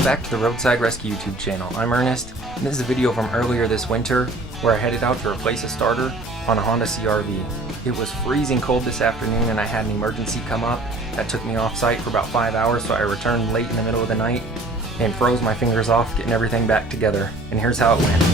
Welcome back to the Roadside Rescue YouTube channel. I'm Ernest, and this is a video from earlier this winter where I headed out to replace a starter on a Honda CR-V. It was freezing cold this afternoon and I had an emergency come up that took me off site for about 5 hours, so I returned late in the middle of the night and froze my fingers off getting everything back together. And here's how it went.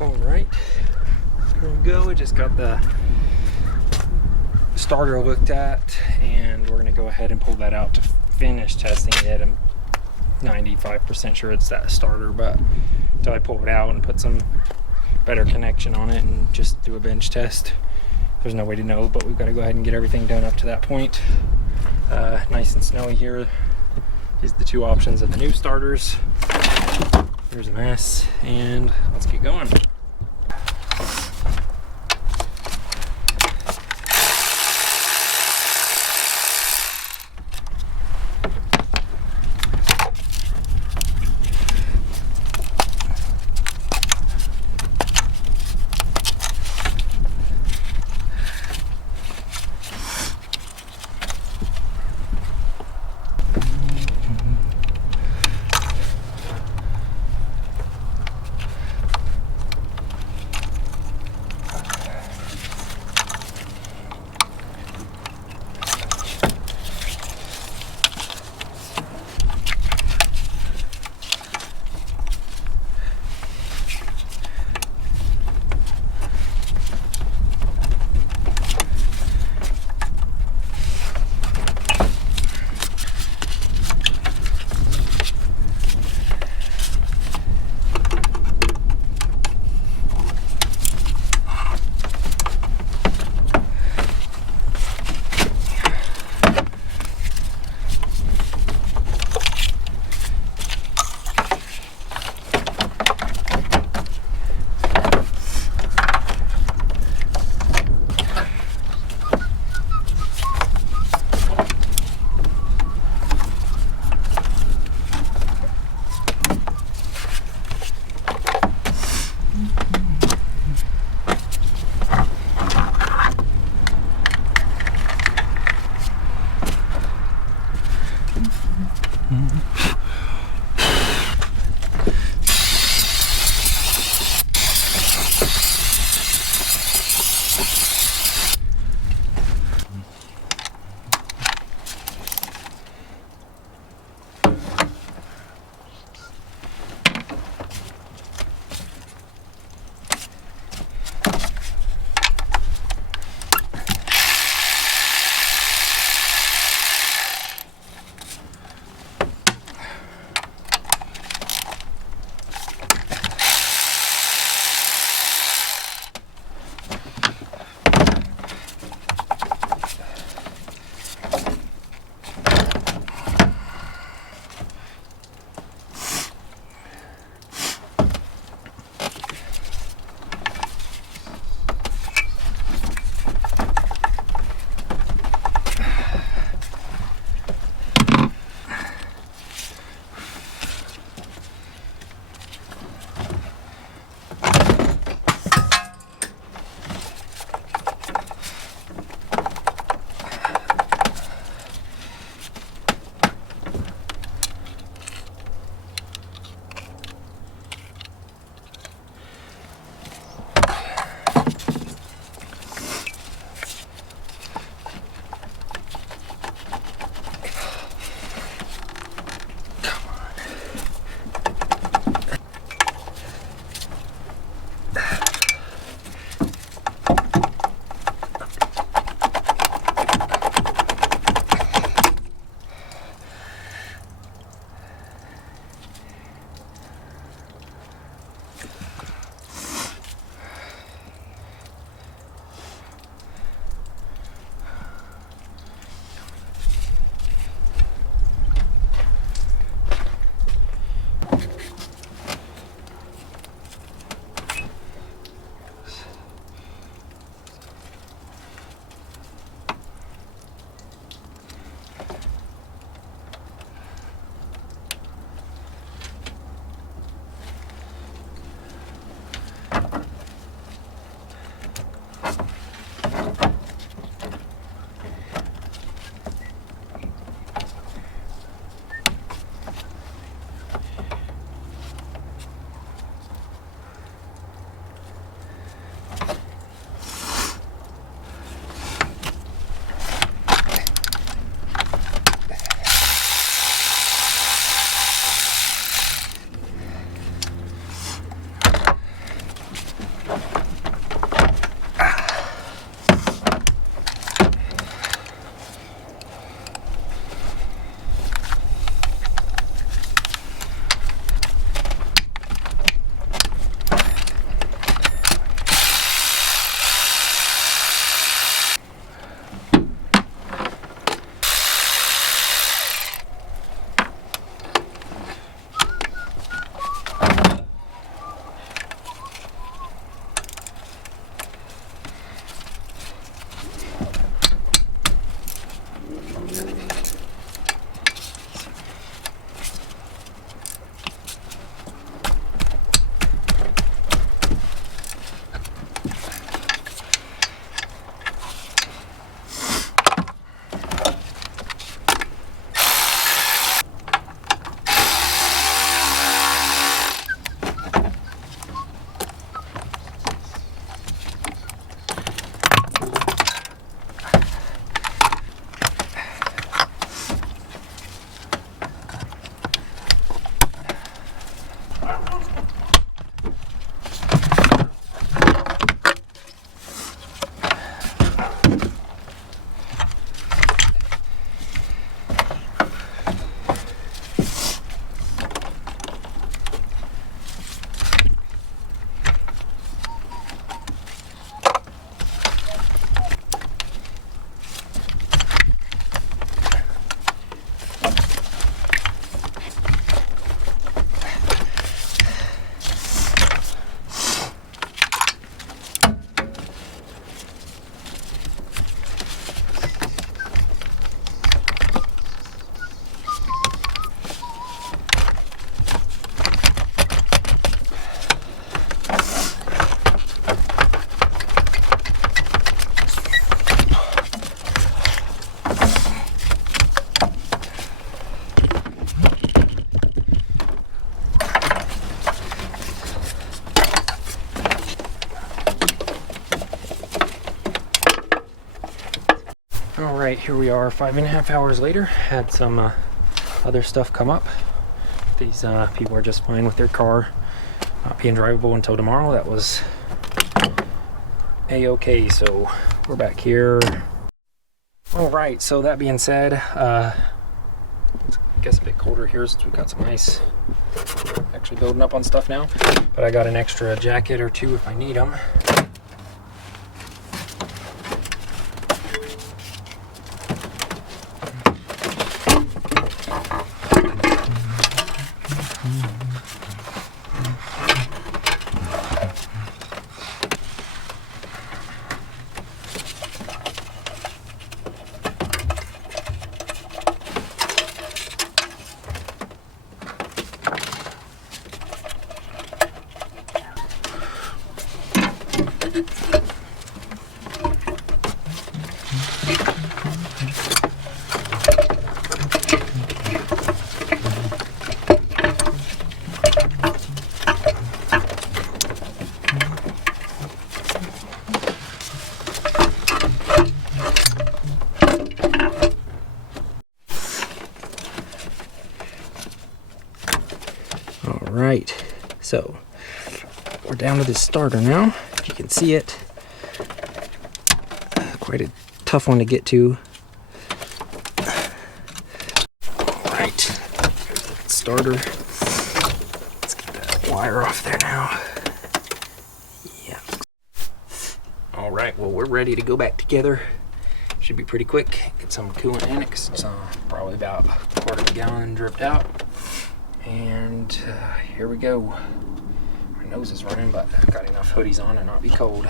Alright, here we go. We just got the starter looked at and we're going to go ahead and pull that out to finish testing it. I'm 95% sure it's that starter, but until I pull it out and put some better connection on it and just do a bench test, there's no way to know. But we've got to go ahead and get everything done up to that point. Nice and snowy here is the two options of the new starters. There's a mess, and let's get going. Alright, here we are 5.5 hours later. Had some other stuff come up. These people are just fine with their car not being drivable until tomorrow. That was a-okay, so we're back here. Alright, so that being said, it's, I guess, a bit colder here since we've got some ice actually building up on stuff now. But I got an extra jacket or two if I need them. Alright, so we're down to this starter now. You can see it. Quite a tough one to get to. Alright, there's the starter. Let's get that wire off there now. Yeah. Alright, well, we're ready to go back together. Should be pretty quick. Get some coolant in it because it's probably about a quarter of a gallon dripped out. And here we go. My nose is running, but I've got enough hoodies on to not be cold.